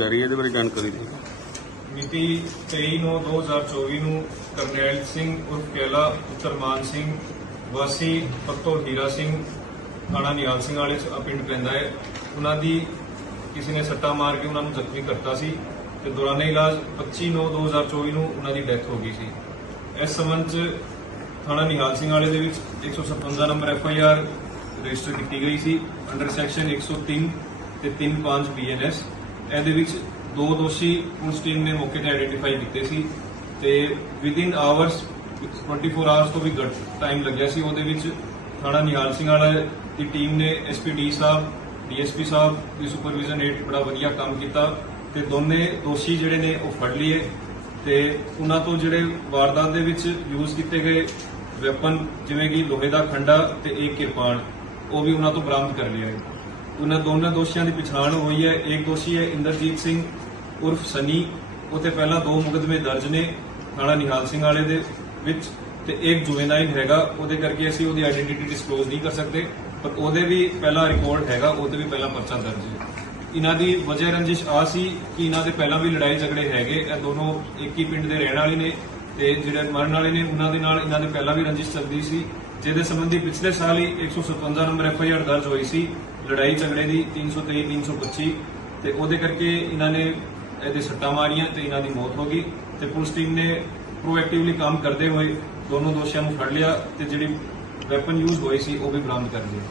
ਇਹਦੇ ਬਾਰੇ ਜਾਣਕਾਰੀ ਦਿਓ। ਮਿਤੀ 23/9/2024 ਨੂੰ ਕਰਨੈਲ ਸਿੰਘ ਉਰਫ ਕੈਲਾ, ਪੁੱਤਰ ਸਿੰਘ, ਵਾਸੀ ਪੱਤੋ ਹੀਰਾ ਸਿੰਘ, ਥਾਣਾ ਨਿਹਾਲ ਸਿੰਘ ਵਾਲੇ ਚ ਪਿੰਡ ਪੈਂਦਾ ਹੈ। ਉਹਨਾਂ ਦੀ ਕਿਸੇ ਨੇ ਸੱਟਾ ਮਾਰ ਕੇ ਉਹਨਾਂ ਨੂੰ ਜ਼ਖਮੀ ਕਰਤਾ ਸੀ ਤੇ ਦੌਰਾਨੇ ਇਲਾਜ 25/9/2024 ਨੂੰ ਉਹਨਾਂ ਦੀ ਡੈਥ ਹੋ ਗਈ ਸੀ। ਇਸ ਸੰਬੰਧ ਚ ਥਾਣਾ ਨਿਹਾਲ ਸਿੰਘ ਵਾਲੇ ਦੇ ਵਿੱਚ 157 ਨੰਬਰ ਐਫ ਆਈ ਆਰ ਰਜਿਸਟਰ ਕੀਤੀ ਗਈ ਸੀ, ਅੰਡਰ ਸੈਕਸ਼ਨ 103 ਤੇ 35 ਬੀਐਨਐਸ ਇਹਦੇ ਵਿੱਚ ਦੋ ਦੋਸ਼ੀ ਪੁਲਿਸ ਟੀਮ ਨੇ ਮੌਕੇ ਤੇ ਆਈਡੈਂਟੀਫਾਈ ਕੀਤੇ ਸੀ ਤੇ ਵਿਦਿਨ ਆਵਰਸ 24 ਆਵਰਸ ਤੋਂ ਵੀ ਘੱਟ ਟਾਈਮ ਲੱਗਿਆ ਸੀ। ਉਹਦੇ ਵਿੱਚ ਥਾਣਾ ਨਿਹਾਲ ਸਿੰਘ ਵਾਲਾ ਦੀ ਟੀਮ ਨੇ ਐਸਪੀਡੀ ਸਾਹਿਬ ਡੀਐਸਪੀ ਸਾਹਿਬ ਦੀ ਸੁਪਰਵਿਜ਼ਨ ਹੇਠ ਬੜਾ ਵਧੀਆ ਕੰਮ ਕੀਤਾ ਤੇ ਦੋਨੇ ਦੋਸ਼ੀ ਜਿਹੜੇ ਨੇ ਉਹ ਫੜ ਲਏ ਤੇ ਉਹਨਾਂ ਤੋਂ ਜਿਹੜੇ ਵਾਰਦਾਤ ਦੇ ਵਿੱਚ ਯੂਜ਼ ਕੀਤੇ ਗਏ ਵੈਪਨ ਜਿਵੇਂ ਕਿ ਲੋਹੇ ਦਾ ਖੰਡਾ ਤੇ ਇੱਕ ਕਿਰਪਾਨ, ਉਹ ਵੀ ਉਹਨਾਂ ਤੋਂ ਬਰਾਮਦ ਕਰ ਲਿਆ ਹੈ। ਉਹਨਾਂ ਦੋਨਾਂ ਦੋਸ਼ੀਆਂ ਦੀ ਪਛਾਣ ਹੋਈ ਹੈ। ਇੱਕ ਦੋਸ਼ੀ ਹੈ ਇੰਦਰਜੀਤ ਸਿੰਘ ਉਰਫ ਸਨੀ। ਉਤੇ ਪਹਿਲਾਂ ਦੋ ਮੁਕਦਮੇ ਦਰਜ ਨੇ, ਥਾਣਾ ਨਿਹਾਲ ਸਿੰਘ ਵਾਲੇ ਦੇ ਵਿੱਚ ਤੇ ਇੱਕ ਜੁਵੇਨਾਈਲ ਹੈਗਾ। ਉਹਦੇ ਕਰਕੇ ਅਸੀਂ ਉਹਦੀ ਆਇਡੈਂਟੀਟੀ ਡਿਸਕਲੋਜ਼ ਨਹੀਂ ਕਰ ਸਕਦੇ, ਪਰ ਉਹਦੇ ਵੀ ਪਹਿਲਾ ਰਿਕਾਰਡ ਹੈਗਾ ਉਹਦੇ ਵੀ ਪਹਿਲਾਂ ਪਰਚਾ ਦਰਜ ਹੈ। ਇਹਨਾਂ ਦੀ ਵਜ੍ਹਾ ਰੰਜਿਸ਼ ਆ ਸੀ ਕਿ ਇਹਨਾਂ ਦੇ ਪਹਿਲਾਂ ਵੀ ਲੜਾਈ ਝਗੜੇ ਹੈਗੇ, ਇਹ ਦੋਨੋਂ ਇੱਕ ਹੀ ਪਿੰਡ ਦੇ ਰਹਿਣ ਵਾਲੇ ਨੇ ਤੇ ਜਿਹੜੇ ਮਰਨ ਵਾਲੇ ਨੇ, ਉਹਨਾਂ ਦੇ ਨਾਲ ਇਹਨਾਂ ਦੇ ਪਹਿਲਾਂ ਵੀ ਰੰਜਿਸ਼ ਚੱਲਦੀ ਸੀ। ਜਿਹਦੇ ਸੰਬੰਧੀ ਪਿਛਲੇ ਸਾਲ ਹੀ 157 ਨੰਬਰ ਐਫ ਆਈ ਆਰ ਦਰਜ ਹੋਈ ਸੀ ਲੜਾਈ ਝਗੜੇ ਦੀ 323 325 ਤੇ ਉਹਦੇ ਕਰਕੇ ਇਹਨਾਂ ਨੇ ਇਹਦੇ ਸੱਟਾਂ ਮਾਰੀਆਂ ਤੇ ਇਹਨਾਂ ਦੀ ਮੌਤ ਹੋ ਗਈ ਤੇ ਪੁਲਿਸ ਟੀਮ ਨੇ ਪ੍ਰੋਐਕਟਿਵਲੀ ਕੰਮ ਕਰਦੇ ਹੋਏ ਦੋਨੋਂ ਦੋਸ਼ੀਆਂ ਨੂੰ ਫੜ ਲਿਆ ਤੇ ਜਿਹੜੀ ਵੈਪਨ ਯੂਜ਼ ਹੋਈ ਸੀ ਉਹ ਵੀ ਬਰਾਮਦ ਕਰ ਲਿਆ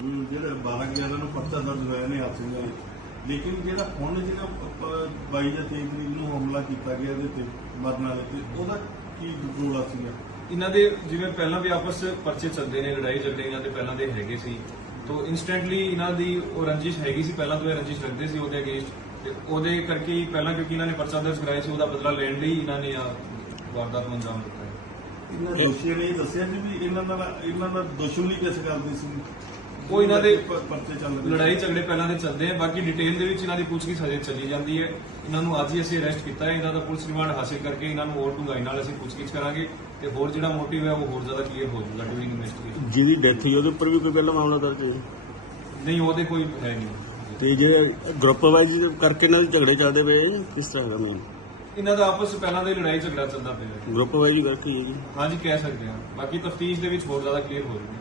ਹਮ, 12 11 ਨੂੰ ਪਰਚਾ ਦਰਜ ਹੋਇਆ ਨੇ ਹਾਦਸੇ ਵਾਲੇ ਲੇਕਿਨ ਜਿਹੜਾ ਹੁਣ ਜਿਹੜਾ 22 ਜਾਂ 23 ਤਰੀਕ ਨੂੰ ਹਮਲਾ ਕੀਤਾ ਗਿਆ ਇਹਦੇ ਤੇ ਮਰਨ ਵਾਲੇ ਤੇ ਉਹਦਾ ਕੀ ਰੋਲਾ ਸੀਗਾ? ਇਹਨਾਂ ਦੇ ਜਿਵੇਂ ਪਹਿਲਾਂ ਵੀ ਆਪਸ ਪਰਚੇ ਚੱਲਦੇ ਨੇ ਲੜਾਈ ਝਗੜੇ ਇਹਨਾਂ ਦੇ ਪਹਿਲਾਂ ਦੇ ਹੈਗੇ ਸੀ। ਤੋਂ ਇਨਸਟੈਂਟਲੀ ਇਹਨਾਂ ਦੀ ਉਹ ਰੰਜਿਸ਼ ਹੈਗੀ ਸੀ ਪਹਿਲਾਂ ਤੋਂ ਇਹ ਰੰਜਿਸ਼ ਰੱਖਦੇ ਸੀ ਉਹਦੇ ਅਗੇਂਸਟ ਤੇ ਉਹਦੇ ਕਰਕੇ ਹੀ ਪਹਿਲਾਂ ਕਿਉਂਕਿ ਇਹਨਾਂ ਨੇ ਪਰਚਾ ਦਰਜ ਕਰਾਇਆ ਸੀ ਉਹਦਾ ਬਦਲਾ ਲੈਣ ਲਈ ਇਹਨਾਂ ਨੇ ਆ ਵਾਰਦਾਤ ਨੂੰ ਅੰਜਾਮ ਦਿੱਤਾ। ਹੈ ਇਹਨਾਂ ਦੋਸ਼ੀਆਂ ਨੇ ਇਹ ਦੱਸਿਆ ਸੀ ਵੀ ਇਹਨਾਂ ਨਾਲ ਇਹਨਾਂ ਦਾ ਦੁਸ਼ਮਣੀ ਕਿਸ ਗੱਲ ਦੀ ਸੀ। ਉਹ ਇਹਨਾਂ ਦੇ ਪਰਚੇ ਚੱਲ ਰਹੇ ਲੜਾਈ ਝਗੜੇ ਪਹਿਲਾਂ ਦੇ ਚੱਲਦੇ ਆ ਬਾਕੀ ਡਿਟੇਲ ਦੇ ਵਿੱਚ ਇਹਨਾਂ ਦੀ ਪੁੱਛਗਿੱਛ ਹਜੇ ਚੱਲੀ ਜਾਂਦੀ ਹੈ। ਇਹਨਾਂ ਨੂੰ ਅੱਜ ਹੀ ਅਸੀਂ ਅਰੈਸਟ ਕੀਤਾ ਹੈ ਇਹਨਾਂ ਦਾ ਪੁਲਿਸ ਰਿਮਾਂਡ ਹਾਸਿਲ ਕਰਕੇ ਇਹਨਾਂ ਨੂੰ ਹੋਰ ਡੂੰਘਾਈ ਨਾਲ ਅਸੀਂ ਪੁੱਛਗਿੱਛ ਕਰਾਂਗੇ ਤੇ ਹੋਰ ਜਿਹੜਾ ਮੋਟਿਵ ਹੈ ਉਹ ਹੋਰ ਜ਼ਿਆਦਾ ਕਲੀਅਰ ਹੋ ਜਾਊਗਾ ਡੂਰਿੰਗ ਇਨਵੈਸਟੀਗੇਸ਼ਨ ਜਿਹਦੀ ਡੈਥ ਹੋਈ ਉਹਦੇ ਉੱਪਰ ਵੀ ਕੋਈ ਪਹਿਲਾਂ ਮਾਮਲਾ ਦਰਜ ਹੈ ਨਹੀਂ ਉਹਦੇ ਕੋਈ ਹੈ ਨਹੀਂ। ਤੇ ਜੇ ਗਰੁੱਪ ਵਾਈਜ਼ ਕਰਕੇ ਇਹਨਾਂ ਦੇ ਝਗੜੇ ਚੱਲਦੇ ਪਏ ਕਿਸ ਤਰ੍ਹਾਂ ਦਾ ਮੇਨ ਇਹਨਾਂ ਦਾ ਆਪਸ ਵਿੱਚ ਪਹਿਲਾਂ ਦੇ ਲੜਾਈ ਝਗੜਾ ਚੱਲਦਾ ਪਿਆ ਗਰੁੱਪ ਵਾਈਜ਼ ਕਰਕੇ ਹੀ ਹੈ ਜੀ। ਹਾਂਜੀ ਕਹਿ ਸਕਦੇ ਹਾਂ। ਬਾਕੀ ਤਫਤੀਸ਼ ਦੇ ਵਿੱਚ ਹੋਰ ਜ਼ਿਆਦਾ ਕਲੀਅਰ ਹੋ ਜਾਊਗਾ।